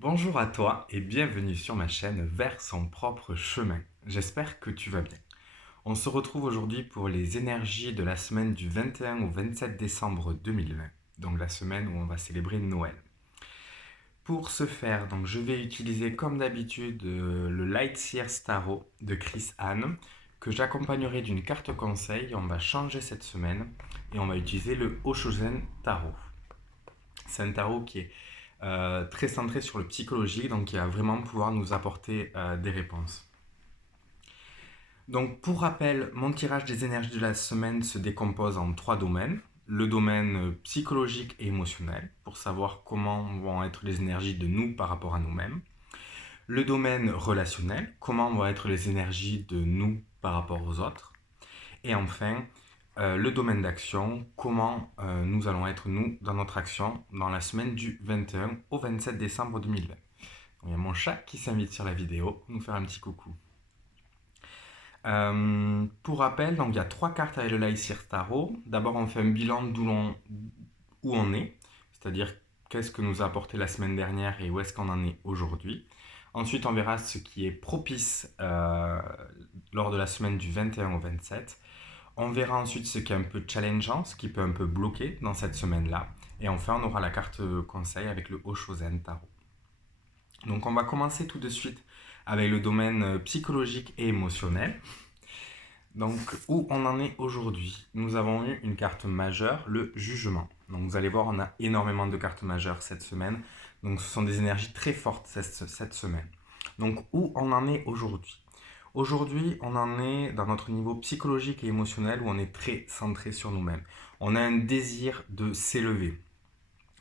Bonjour à toi et bienvenue sur ma chaîne Vers son propre chemin. J'espère que tu vas bien. On se retrouve aujourd'hui pour les énergies de la semaine du 21 au 27 décembre 2020, donc la semaine où on va célébrer Noël. Pour ce faire, donc, je vais utiliser comme d'habitude le Light Seers Tarot de Chris Hahn, que j'accompagnerai d'une carte conseil. On va changer cette semaine et on va utiliser le Oshozen Tarot. C'est un tarot qui est très centré sur le psychologique, donc qui va vraiment pouvoir nous apporter des réponses. Donc pour rappel, mon tirage des énergies de la semaine se décompose en trois domaines. Le domaine psychologique et émotionnel, pour savoir comment vont être les énergies de nous par rapport à nous-mêmes. Le domaine relationnel, comment vont être les énergies de nous par rapport aux autres. Et enfin, le domaine d'action, comment nous allons être nous dans notre action dans la semaine du 21 au 27 décembre 2020. Donc, il y a mon chat qui s'invite sur la vidéo, nous faire un petit coucou. Pour rappel, donc il y a trois cartes avec le Laïcir Tarot. D'abord, on fait un bilan où on est, c'est-à-dire qu'est-ce que nous a apporté la semaine dernière et où est-ce qu'on en est aujourd'hui. Ensuite, on verra ce qui est propice lors de la semaine du 21 au 27. On verra ensuite ce qui est un peu challengeant, ce qui peut un peu bloquer dans cette semaine-là. Et enfin, on aura la carte conseil avec le Oshozen Tarot. Donc, on va commencer tout de suite avec le domaine psychologique et émotionnel. Donc, où on en est aujourd'hui? Nous avons eu une carte majeure, le jugement. Donc, vous allez voir, on a énormément de cartes majeures cette semaine. Donc, ce sont des énergies très fortes cette semaine. Donc, où on en est aujourd'hui? Aujourd'hui, on en est dans notre niveau psychologique et émotionnel où on est très centré sur nous-mêmes. On a un désir de s'élever.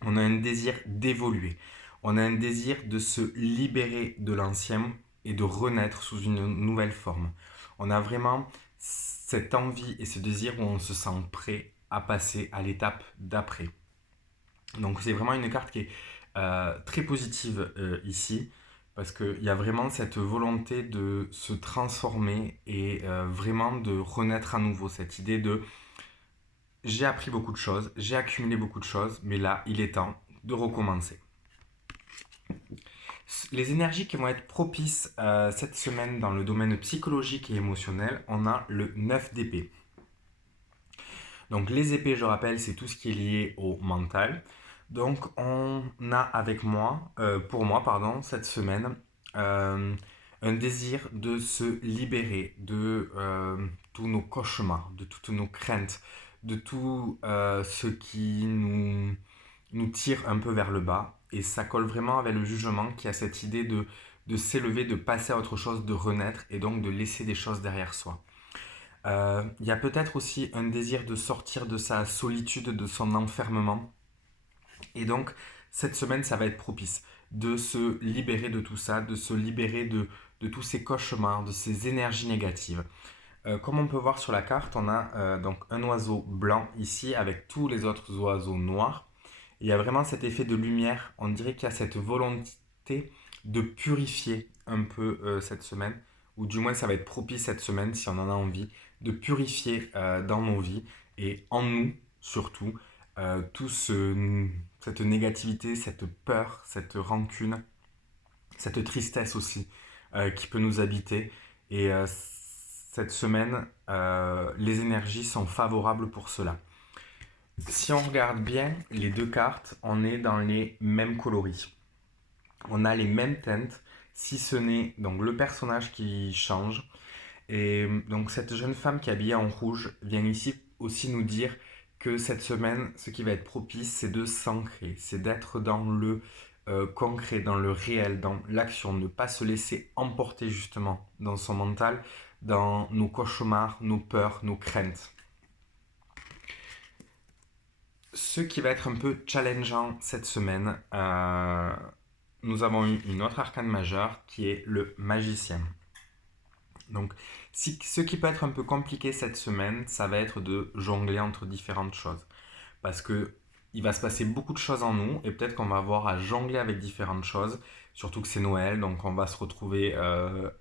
On a un désir d'évoluer. On a un désir de se libérer de l'ancien et de renaître sous une nouvelle forme. On a vraiment cette envie et ce désir où on se sent prêt à passer à l'étape d'après. Donc c'est vraiment une carte qui est très positive ici, parce qu'il y a vraiment cette volonté de se transformer et vraiment de renaître à nouveau. Cette idée de j'ai appris beaucoup de choses, j'ai accumulé beaucoup de choses, mais là il est temps de recommencer. Les énergies qui vont être propices cette semaine dans le domaine psychologique et émotionnel, on a le 9 d'épée. Donc les épées, je rappelle, c'est tout ce qui est lié au mental. Donc on a avec moi, pour moi, pardon, cette semaine, un désir de se libérer de tous nos cauchemars, de toutes nos craintes, de tout ce qui nous tire un peu vers le bas. Et ça colle vraiment avec le jugement qui a cette idée de s'élever, de passer à autre chose, de renaître et donc de laisser des choses derrière soi. Il y a peut-être aussi un désir de sortir de sa solitude, de son enfermement. Et donc, cette semaine, ça va être propice de se libérer de tout ça, de se libérer de tous ces cauchemars, de ces énergies négatives. Comme on peut voir sur la carte, on a donc un oiseau blanc ici avec tous les autres oiseaux noirs. Il y a vraiment cet effet de lumière. On dirait qu'il y a cette volonté de purifier un peu cette semaine, ou du moins ça va être propice cette semaine si on en a envie, de purifier dans nos vies et en nous surtout cette négativité, cette peur, cette rancune, cette tristesse aussi qui peut nous habiter. Et cette semaine, les énergies sont favorables pour cela. Si on regarde bien les deux cartes, on est dans les mêmes coloris. On a les mêmes teintes, si ce n'est donc le personnage qui change. Et donc cette jeune femme qui est habillée en rouge vient ici aussi nous dire que cette semaine, ce qui va être propice, c'est de s'ancrer, c'est d'être dans le concret, dans le réel, dans l'action, ne pas se laisser emporter justement dans son mental, dans nos cauchemars, nos peurs, nos craintes. Ce qui va être un peu challengeant cette semaine, nous avons eu une autre arcane majeure qui est le magicien. Donc, ce qui peut être un peu compliqué cette semaine, ça va être de jongler entre différentes choses. Parce que il va se passer beaucoup de choses en nous et peut-être qu'on va avoir à jongler avec différentes choses. Surtout que c'est Noël, donc on va se retrouver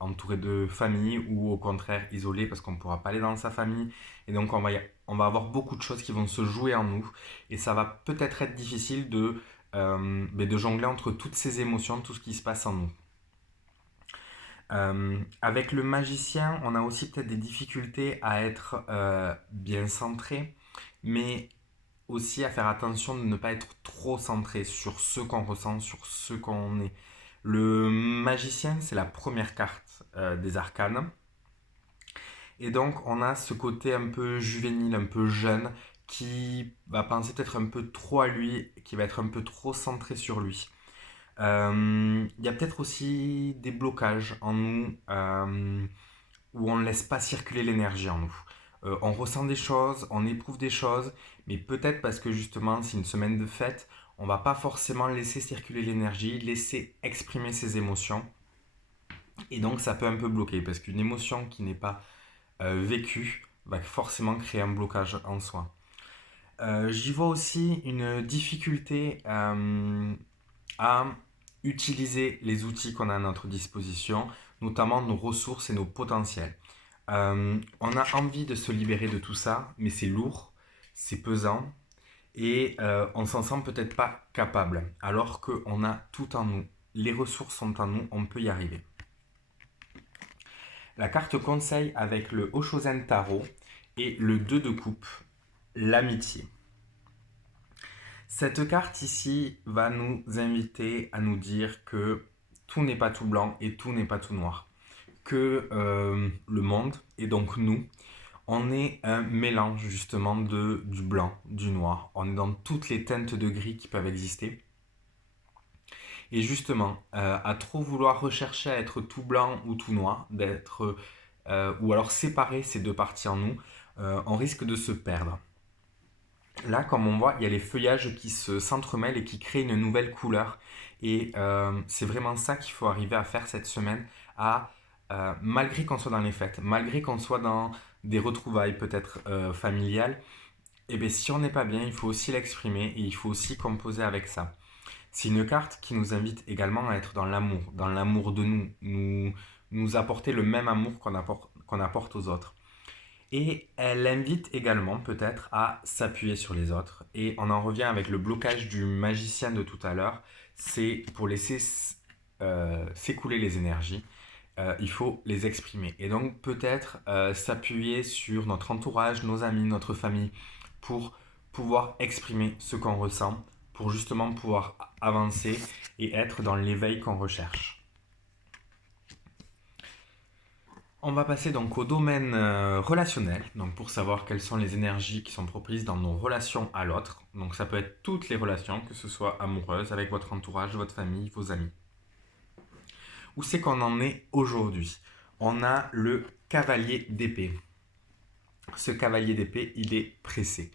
entouré de famille ou au contraire isolé parce qu'on ne pourra pas aller dans sa famille. Et donc on va avoir beaucoup de choses qui vont se jouer en nous et ça va peut-être être difficile de de jongler entre toutes ces émotions, tout ce qui se passe en nous. Avec le magicien, on a aussi peut-être des difficultés à être bien centré, mais aussi à faire attention de ne pas être trop centré sur ce qu'on ressent, sur ce qu'on est. Le magicien, c'est la première carte des arcanes. Et donc, on a ce côté un peu juvénile, un peu jeune, qui va penser peut-être un peu trop à lui, qui va être un peu trop centré sur lui. Il y a peut-être aussi des blocages en nous où on ne laisse pas circuler l'énergie en nous. On ressent des choses, on éprouve des choses, mais peut-être parce que justement c'est une semaine de fête, on va pas forcément laisser circuler l'énergie, laisser exprimer ses émotions. Et donc ça peut un peu bloquer, parce qu'une émotion qui n'est pas vécue va forcément créer un blocage en soi. J'y vois aussi une difficulté à utiliser les outils qu'on a à notre disposition, notamment nos ressources et nos potentiels. On a envie de se libérer de tout ça, mais c'est lourd, c'est pesant, et on s'en sent peut-être pas capable, alors qu'on a tout en nous. Les ressources sont en nous, on peut y arriver. La carte conseil avec le Oshozen Tarot et le 2 de coupe, l'amitié. Cette carte ici va nous inviter à nous dire que tout n'est pas tout blanc et tout n'est pas tout noir. Que le monde, et donc nous, on est un mélange justement du blanc, du noir. On est dans toutes les teintes de gris qui peuvent exister. Et justement, à trop vouloir rechercher à être tout blanc ou tout noir, ou alors séparer ces deux parties en nous, on risque de se perdre. Là, comme on voit, il y a les feuillages qui s'entremêlent et qui créent une nouvelle couleur. Et c'est vraiment ça qu'il faut arriver à faire cette semaine, malgré qu'on soit dans les fêtes, malgré qu'on soit dans des retrouvailles peut-être familiales, et bien si on n'est pas bien, il faut aussi l'exprimer et il faut aussi composer avec ça. C'est une carte qui nous invite également à être dans l'amour de nous apporter le même amour qu'on apporte aux autres. Et elle invite également peut-être à s'appuyer sur les autres. Et on en revient avec le blocage du magicien de tout à l'heure. C'est pour laisser s'écouler les énergies. Il faut les exprimer. Et donc peut-être s'appuyer sur notre entourage, nos amis, notre famille, pour pouvoir exprimer ce qu'on ressent, pour justement pouvoir avancer et être dans l'éveil qu'on recherche. On va passer donc au domaine relationnel, donc pour savoir quelles sont les énergies qui sont propices dans nos relations à l'autre. Donc ça peut être toutes les relations, que ce soit amoureuses, avec votre entourage, votre famille, vos amis. Où c'est qu'on en est aujourd'hui? On a le cavalier d'épée. Ce cavalier d'épée, il est pressé.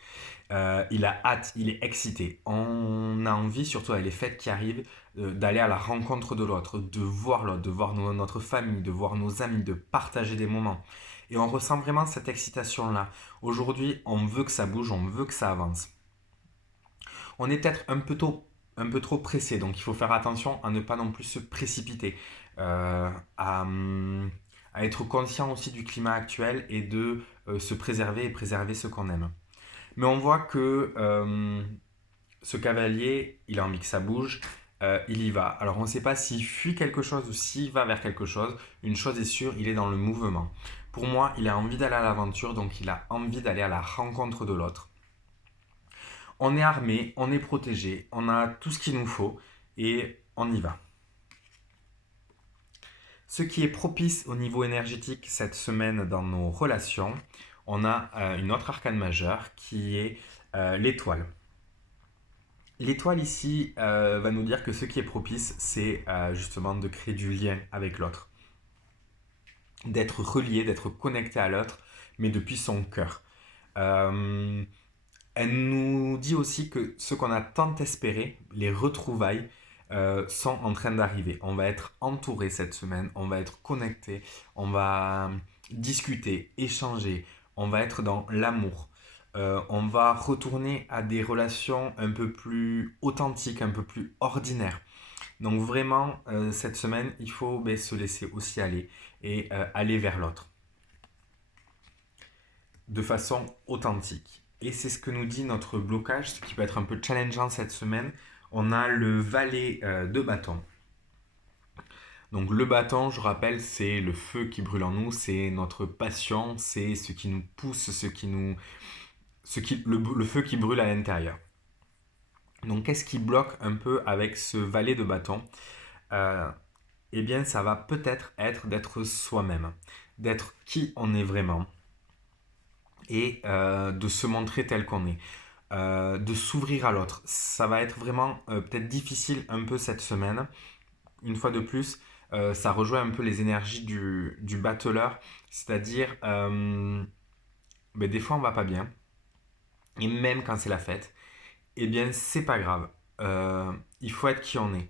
Il a hâte, il est excité. On a envie, surtout avec les fêtes qui arrivent, d'aller à la rencontre de l'autre, de voir l'autre, de voir notre famille, de voir nos amis, de partager des moments. Et on ressent vraiment cette excitation-là. Aujourd'hui, on veut que ça bouge, on veut que ça avance. On est peut-être un peu trop pressé, donc il faut faire attention à ne pas non plus se précipiter, à être conscient aussi du climat actuel et de se préserver et préserver ce qu'on aime. Mais on voit que ce cavalier, il a envie que ça bouge, il y va. Alors on ne sait pas s'il fuit quelque chose ou s'il va vers quelque chose. Une chose est sûre, il est dans le mouvement. Pour moi, il a envie d'aller à l'aventure, donc il a envie d'aller à la rencontre de l'autre. On est armé, on est protégé, on a tout ce qu'il nous faut et on y va. Ce qui est propice au niveau énergétique cette semaine dans nos relations, on a une autre arcane majeure qui est l'étoile. L'étoile ici va nous dire que ce qui est propice, c'est justement de créer du lien avec l'autre. D'être relié, d'être connecté à l'autre, mais depuis son cœur. Elle nous dit aussi que ce qu'on a tant espéré, les retrouvailles, sont en train d'arriver. On va être entouré cette semaine, on va être connecté, on va discuter, échanger, on va être dans l'amour. On va retourner à des relations un peu plus authentiques, un peu plus ordinaires. Donc vraiment, cette semaine, il faut se laisser aussi aller et aller vers l'autre de façon authentique. Et c'est ce que nous dit notre blocage, ce qui peut être un peu challengeant cette semaine. On a le valet de bâton. Donc le bâton, je rappelle, c'est le feu qui brûle en nous, c'est notre passion, c'est ce qui nous pousse, le feu qui brûle à l'intérieur. Donc qu'est-ce qui bloque un peu avec ce valet de bâton? Euh, Eh bien, ça va peut-être être d'être soi-même, d'être qui on est vraiment et de se montrer tel qu'on est, de s'ouvrir à l'autre. Ça va être vraiment peut-être difficile un peu cette semaine. Une fois de plus, ça rejoint un peu les énergies du battleur, c'est-à-dire ben, des fois on va pas bien, et même quand c'est la fête, eh bien c'est pas grave. Il faut être qui on est.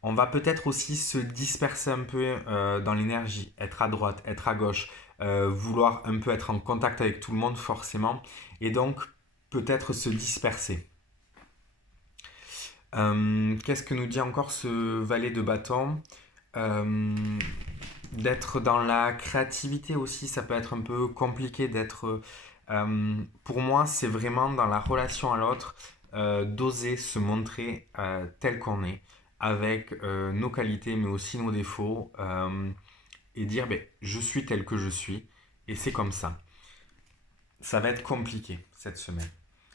On va peut-être aussi se disperser un peu dans l'énergie, être à droite, être à gauche, vouloir un peu être en contact avec tout le monde forcément, et donc peut-être se disperser. Qu'est-ce que nous dit encore ce valet de bâton? Euh, D'être dans la créativité aussi, ça peut être un peu compliqué d'être... pour moi, c'est vraiment dans la relation à l'autre, d'oser se montrer tel qu'on est, avec nos qualités mais aussi nos défauts, et dire ben, je suis tel que je suis, et c'est comme ça. Ça va être compliqué cette semaine.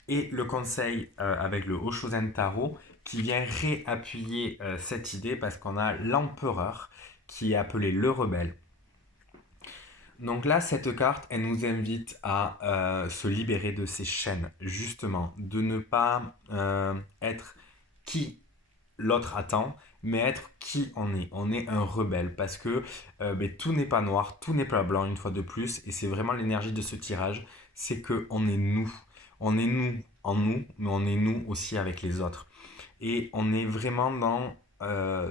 Et le conseil avec le Oshozen Tarot qui vient réappuyer cette idée parce qu'on a l'empereur qui est appelé le rebelle. Donc là, cette carte, elle nous invite à se libérer de ces chaînes, justement, de ne pas être qui l'autre attend, mais être qui on est. On est un rebelle parce que ben, tout n'est pas noir, tout n'est pas blanc une fois de plus, et c'est vraiment l'énergie de ce tirage, c'est que on est nous. On est nous en nous, mais on est nous aussi avec les autres. Et on est vraiment dans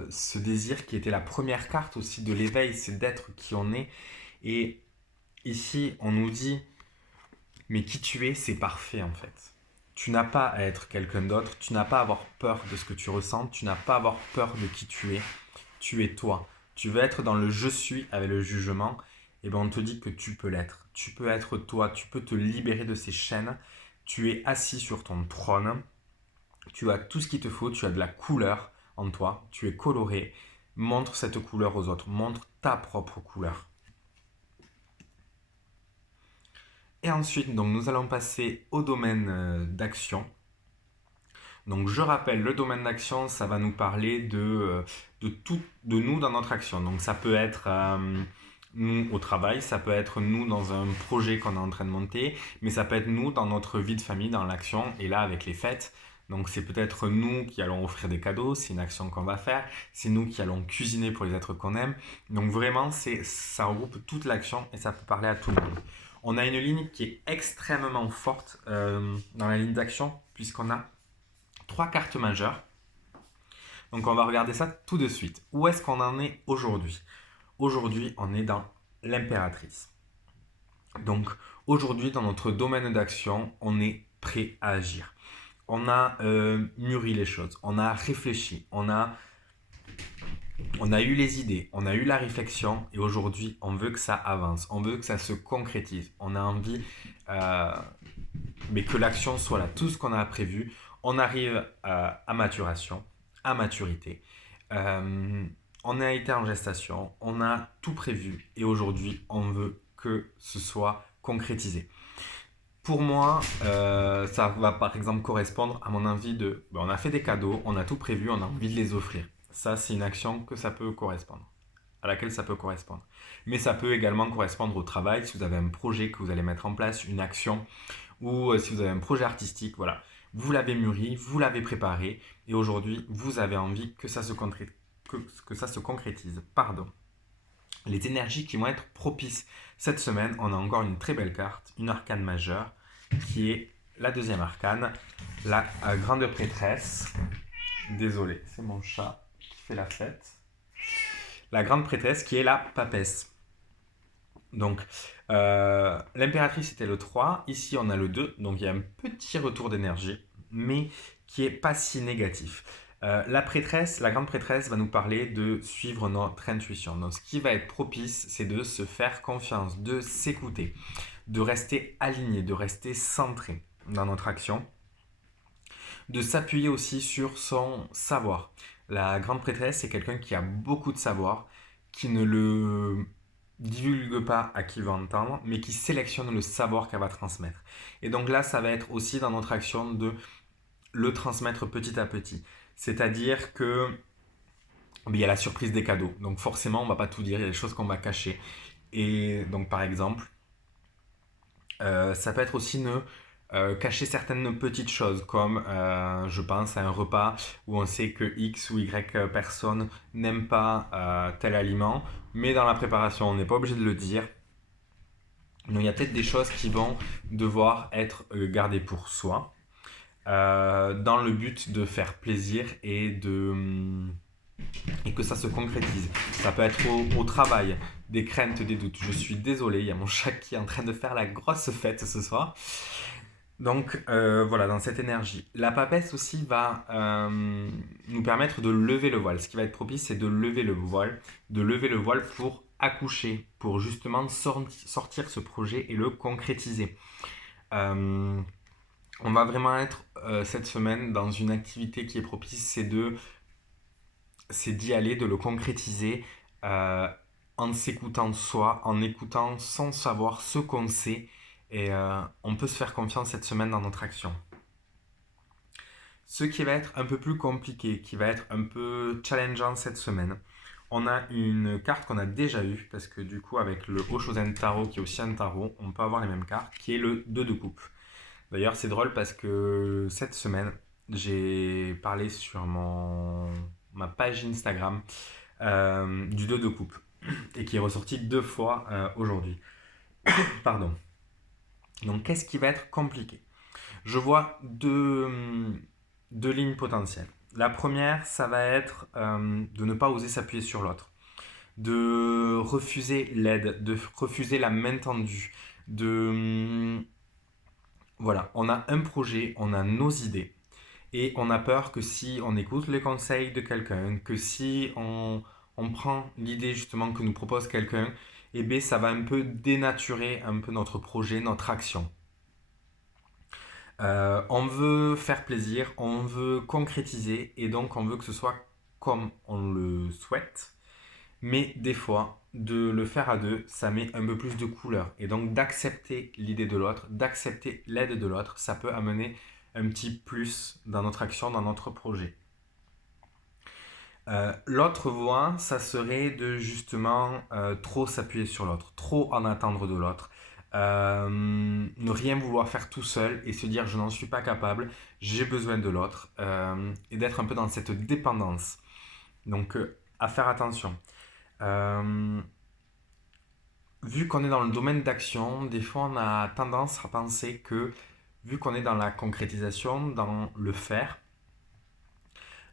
ce désir qui était la première carte aussi de l'éveil, c'est d'être qui on est. Et ici, on nous dit, mais qui tu es, c'est parfait en fait. Tu n'as pas à être quelqu'un d'autre, tu n'as pas à avoir peur de ce que tu ressens, tu n'as pas à avoir peur de qui tu es toi. Tu veux être dans le je suis avec le jugement, et bien on te dit que tu peux l'être. Tu peux être toi, tu peux te libérer de ces chaînes, tu es assis sur ton trône, tu as tout ce qu'il te faut, tu as de la couleur en toi, tu es coloré, montre cette couleur aux autres, montre ta propre couleur. Et ensuite, donc, nous allons passer au domaine d'action. Donc je rappelle, le domaine d'action, ça va nous parler de tout, de nous dans notre action. Donc ça peut être nous au travail, ça peut être nous dans un projet qu'on est en train de monter, mais ça peut être nous dans notre vie de famille, dans l'action, et là avec les fêtes. Donc c'est peut-être nous qui allons offrir des cadeaux, c'est une action qu'on va faire, c'est nous qui allons cuisiner pour les êtres qu'on aime. Donc vraiment, ça regroupe toute l'action et ça peut parler à tout le monde. On a une ligne qui est extrêmement forte dans la ligne d'action, puisqu'on a trois cartes majeures. Donc on va regarder ça tout de suite. Où est-ce qu'on en est aujourd'hui? Aujourd'hui, on est dans l'impératrice. Donc aujourd'hui, dans notre domaine d'action, on est prêt à agir. On a mûri les choses, on a réfléchi, on a eu les idées, on a eu la réflexion et aujourd'hui, on veut que ça avance, on veut que ça se concrétise. On a envie mais que l'action soit là, tout ce qu'on a prévu, on arrive à maturation, à maturité. On a été en gestation, on a tout prévu et aujourd'hui, on veut que ce soit concrétisé. Pour moi, ça va par exemple correspondre à mon envie de... on a fait des cadeaux, on a tout prévu, on a envie de les offrir. Ça, c'est une action que ça peut correspondre, à laquelle ça peut correspondre. Mais ça peut également correspondre au travail, si vous avez un projet que vous allez mettre en place, une action, ou si vous avez un projet artistique, voilà. Vous l'avez mûri, vous l'avez préparé, et aujourd'hui, vous avez envie que ça se concrétise. Pardon. Les énergies qui vont être propices cette semaine, on a encore une très belle carte, une arcane majeure, qui est la deuxième arcane, la grande prêtresse. Désolé, c'est mon chat qui fait la fête. La grande prêtresse qui est la papesse. Donc, l'impératrice était le 3, ici on a le 2, donc il y a un petit retour d'énergie, mais qui est pas si négatif. La prêtresse, la grande prêtresse va nous parler de suivre notre intuition. Donc, ce qui va être propice, c'est de se faire confiance, de s'écouter, de rester aligné, de rester centré dans notre action. de s'appuyer aussi sur son savoir. La grande prêtresse, c'est quelqu'un qui a beaucoup de savoir, qui ne le divulgue pas à qui veut entendre, mais qui sélectionne le savoir qu'elle va transmettre. Et donc là, ça va être aussi dans notre action de le transmettre petit à petit. C'est-à-dire que il y a la surprise des cadeaux. Donc forcément, on ne va pas tout dire, il y a des choses qu'on va cacher. Et donc par exemple, ça peut être aussi cacher certaines petites choses, comme je pense à un repas où on sait que X ou Y personne n'aime pas tel aliment, mais dans la préparation, on n'est pas obligé de le dire. Donc il y a peut-être des choses qui vont devoir être gardées pour soi, dans le but de faire plaisir et que ça se concrétise. Ça peut être au travail, des craintes, des doutes. Je suis désolé, il y a mon chat qui est en train de faire la grosse fête ce soir. Donc voilà, dans cette énergie. La papesse aussi va nous permettre de lever le voile. Ce qui va être propice, c'est de lever le voile pour accoucher, pour justement sortir ce projet et le concrétiser. On va vraiment être cette semaine dans une activité qui est propice, c'est d'y aller, de le concrétiser en s'écoutant soi, en écoutant son savoir, ce qu'on sait. Et on peut se faire confiance cette semaine dans notre action. Ce qui va être un peu plus compliqué, qui va être un peu challengeant cette semaine, on a une carte qu'on a déjà eue, parce que du coup avec le Oshozen Tarot, qui est aussi un tarot, on peut avoir les mêmes cartes, qui est le 2 de coupe. D'ailleurs c'est drôle parce que cette semaine, j'ai parlé sur ma page Instagram du 2 de coupe, et qui est ressorti 2 fois aujourd'hui. Pardon. Donc qu'est-ce qui va être compliqué? Je vois deux lignes potentielles. La première, ça va être de ne pas oser s'appuyer sur l'autre, de refuser l'aide, de refuser la main tendue, voilà, on a un projet, on a nos idées, et on a peur que si on écoute les conseils de quelqu'un, que si on prend l'idée justement que nous propose quelqu'un, eh bien ça va un peu dénaturer un peu notre projet, notre action. On veut faire plaisir, on veut concrétiser et donc on veut que ce soit comme on le souhaite. Mais des fois, de le faire à deux, ça met un peu plus de couleur. Et donc d'accepter l'idée de l'autre, d'accepter l'aide de l'autre, ça peut amener un petit plus dans notre action, dans notre projet. L'autre voie, ça serait de justement trop s'appuyer sur l'autre, trop en attendre de l'autre. Ne rien vouloir faire tout seul et se dire je n'en suis pas capable, j'ai besoin de l'autre, et d'être un peu dans cette dépendance. Donc à faire attention. Vu qu'on est dans le domaine d'action, des fois on a tendance à penser que vu qu'on est dans la concrétisation, dans le faire,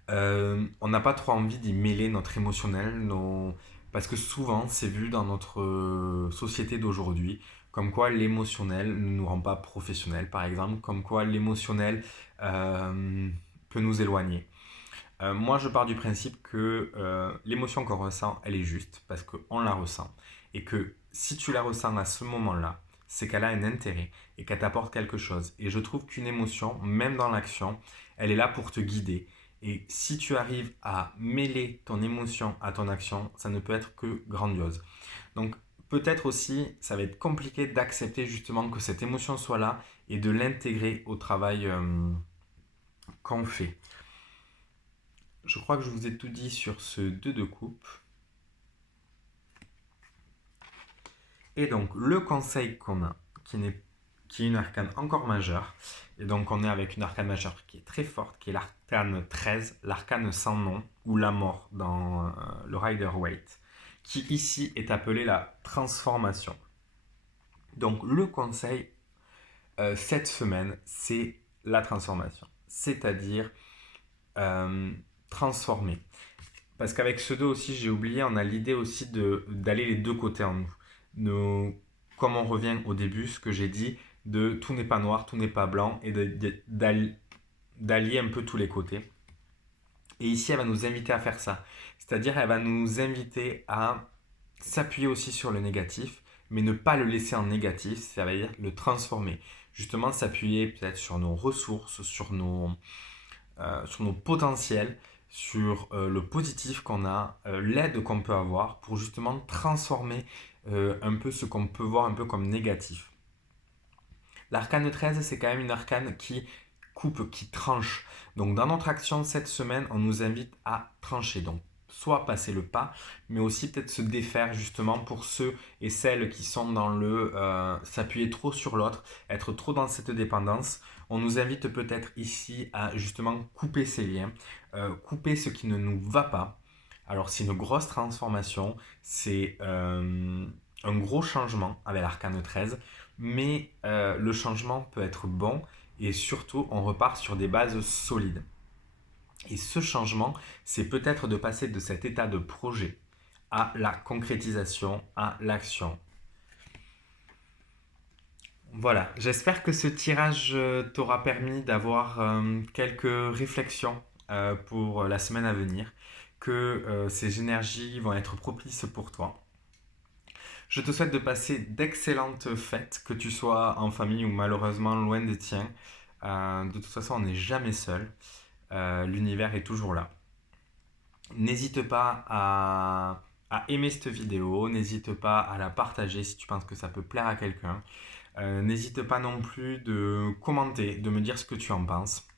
on n'a pas trop envie d'y mêler notre émotionnel, parce que souvent c'est vu dans notre société d'aujourd'hui, comme quoi l'émotionnel ne nous rend pas professionnels, par exemple, comme quoi l'émotionnel peut nous éloigner. Moi je pars du principe que l'émotion qu'on ressent, elle est juste, parce qu'on la ressent, et que si tu la ressens à ce moment-là, c'est qu'elle a un intérêt et qu'elle t'apporte quelque chose. Et je trouve qu'une émotion, même dans l'action, elle est là pour te guider. Et si tu arrives à mêler ton émotion à ton action, ça ne peut être que grandiose. Donc peut-être aussi, ça va être compliqué d'accepter justement que cette émotion soit là et de l'intégrer au travail qu'on fait. Je crois que je vous ai tout dit sur ce 2 de coupe. Et donc le conseil qu'on a, qui est une arcane encore majeure, et donc on est avec une arcane majeure qui est très forte, qui est l'arcane 13, l'arcane sans nom, ou la mort dans le Rider-Waite, qui ici est appelée la transformation. Donc le conseil cette semaine, c'est la transformation, c'est-à-dire transformer. Parce qu'avec ce 2 aussi, j'ai oublié, on a l'idée aussi d'aller les deux côtés en nous. Comme on revient au début, ce que j'ai dit, de tout n'est pas noir, tout n'est pas blanc, et d'allier un peu tous les côtés. Et ici, elle va nous inviter à faire ça. C'est-à-dire, elle va nous inviter à s'appuyer aussi sur le négatif, mais ne pas le laisser en négatif, ça veut dire le transformer. Justement, s'appuyer peut-être sur nos ressources, sur sur nos potentiels, sur le positif qu'on a, l'aide qu'on peut avoir pour justement transformer un peu ce qu'on peut voir un peu comme négatif. L'arcane 13, c'est quand même une arcane qui coupe, qui tranche. Donc dans notre action cette semaine, on nous invite à trancher. Donc soit passer le pas, mais aussi peut-être se défaire justement pour ceux et celles qui sont dans le s'appuyer trop sur l'autre, être trop dans cette dépendance. On nous invite peut-être ici à justement couper ces liens, couper ce qui ne nous va pas. Alors c'est une grosse transformation, c'est un gros changement avec l'arcane 13, mais le changement peut être bon et surtout on repart sur des bases solides. Et ce changement, c'est peut-être de passer de cet état de projet à la concrétisation, à l'action. Voilà, j'espère que ce tirage t'aura permis d'avoir quelques réflexions pour la semaine à venir, que ces énergies vont être propices pour toi. Je te souhaite de passer d'excellentes fêtes, que tu sois en famille ou malheureusement loin des tiens. De toute façon, on n'est jamais seul. L'univers est toujours là. N'hésite pas à aimer cette vidéo, n'hésite pas à la partager si tu penses que ça peut plaire à quelqu'un. N'hésite pas non plus de commenter, de me dire ce que tu en penses.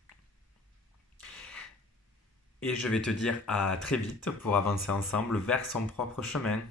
Et je vais te dire à très vite pour avancer ensemble vers son propre chemin.